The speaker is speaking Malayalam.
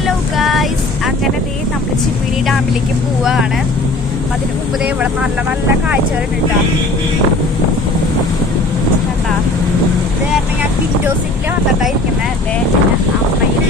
ഹലോ ഗായ്സ്, അങ്ങനെ നമ്മൾ ചിമ്മിനി ഡാമിലേക്ക് പോവുകയാണ്. അതിന് മുമ്പ് ഇവിടെ നല്ല നല്ല കാഴ്ചകളുണ്ട്. കണ്ടാ, ഇത് കാരണം ഞാൻ വിൻഡോ സീറ്റിൽ വന്നിട്ടായിരിക്കുന്നത്. എൻ്റെ അമ്മയും